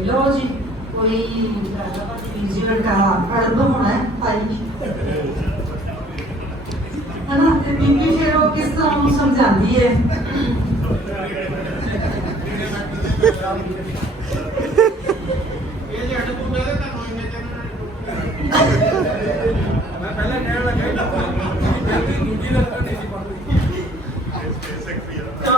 ਲੋ ਜੀ ਕੋਈ ਵਿਜ਼ੂਅਲ ਦਾ ਅਰਬ ਹੋਣਾ ਹੈ ਭਾਈ ਹਨਾ? ਤੇ ਬੀਬੀ ਫਿਰ ਉਹ ਕਿਸ ਤਰ੍ਹਾਂ ਉਹਨੂੰ ਸਮਝਾਉਂਦੀ ਹੈ? ਇਹ ਜਿਹੜਾ ਤੂੰ ਮੇਰੇ ਤਾਂ ਹੋਈ ਨੇ ਮੈਂ ਪਹਿਲਾਂ ਕਹਿਣ ਲੱਗਾ ਦੂਜੀ ਲੱਗਣੀ ਸੀ ਪਰ ਇਹ ਸਕਦੀ ਆ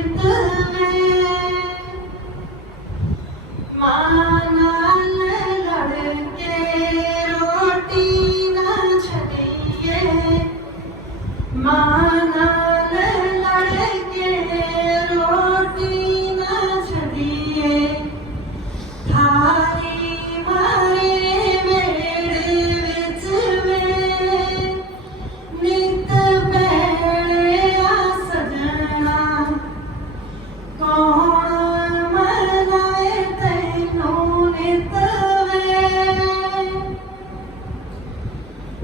எடுத்து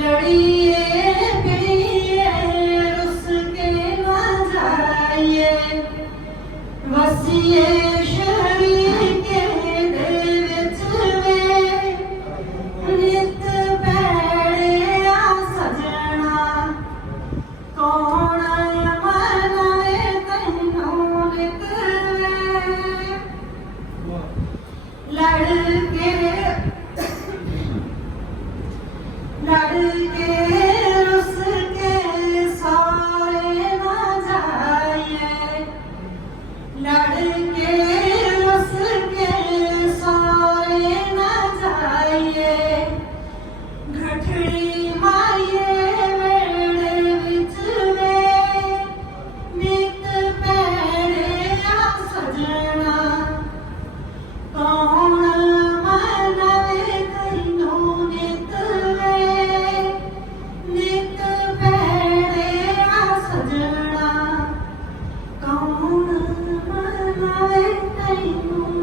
ਲੜੀਏ ਪੀਏ ਰੁੱਸ ਕੇ ਨਾ ਜਾਈਏ। ਵਸੀਏ நடுகே light, I know.